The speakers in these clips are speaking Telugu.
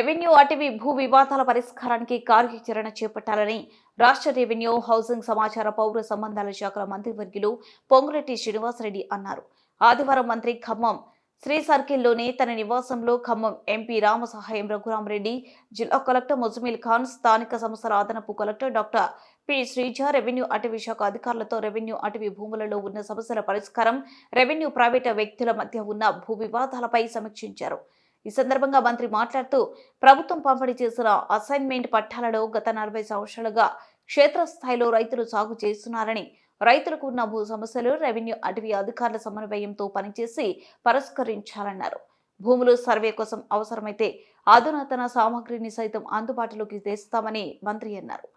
రెవెన్యూ అటవీ భూ వివాదాల పరిష్కారానికి కార్యాచరణ చేపట్టాలని రాష్ట్ర రెవెన్యూ, హౌసింగ్, సమాచార, పౌర సంబంధాల శాఖల మంత్రివర్యులు పొంగులేటి శ్రీనివాసరెడ్డి అన్నారు. ఆదివారం మంత్రి ఖమ్మం శ్రీ సర్కిల్లోని తన నివాసంలో ఖమ్మం ఎంపీ రామసహాయం రఘురామరెడ్డి, జిల్లా కలెక్టర్ ముజమిల్ ఖాన్, స్థానిక సంస్థల అదనపు collector doctor P Sreeja, revenue అటవీ శాఖ అధికారులతో రెవెన్యూ అటవీ భూములలో ఉన్న సమస్యల పరిష్కారం, రెవెన్యూ ప్రైవేటు వ్యక్తుల మధ్య ఉన్న భూ వివాదాలపై సమీక్షించారు. ఈ సందర్భంగా మంత్రి మాట్లాడుతూ ప్రభుత్వం పంపిణీ చేసిన అసైన్మెంట్ పట్టాలలో గత 40 సంవత్సరాలుగా క్షేత్రస్థాయిలో రైతులు సాగు చేస్తున్నారని, రైతులకు ఉన్న భూ సమస్యలు రెవెన్యూ అటవీ అధికారుల సమన్వయంతో పనిచేసి పరిష్కరించాలన్నారు. భూములు సర్వే కోసం అవసరమైతే అధునాతన సామగ్రిని సైతం అందుబాటులోకి తెస్తామని మంత్రి అన్నారు.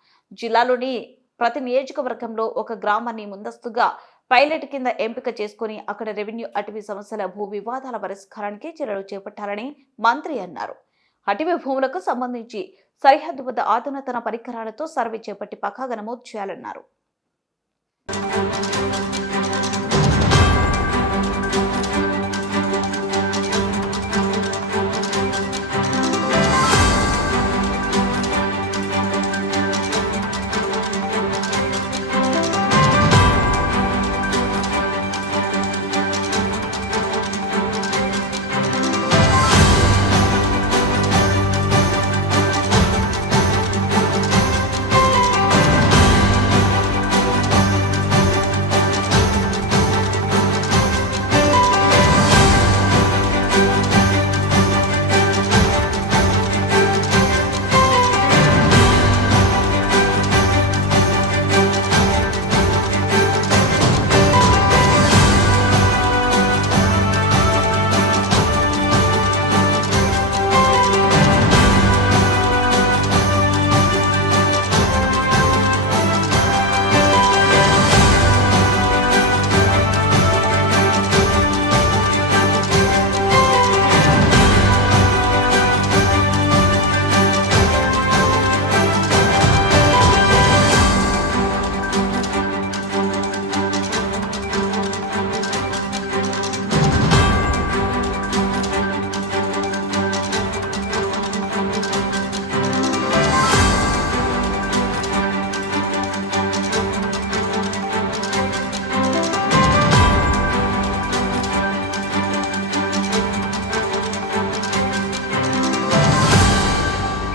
జిల్లాలోని ప్రతి నియోజకవర్గంలో ఒక గ్రామాన్ని ముందస్తుగా పైలట్ కింద ఎంపిక చేసుకుని అక్కడ రెవెన్యూ అటవీ సమస్యల భూ వివాదాల పరిష్కారానికి చర్యలు చేపట్టాలని మంత్రి అన్నారు. అటవీ భూములకు సంబంధించి సరిహద్దు వద్ద అధునాతన పరికరాలతో సర్వే చేపట్టి పక్కాగా నమోదు చేయాలన్నారు.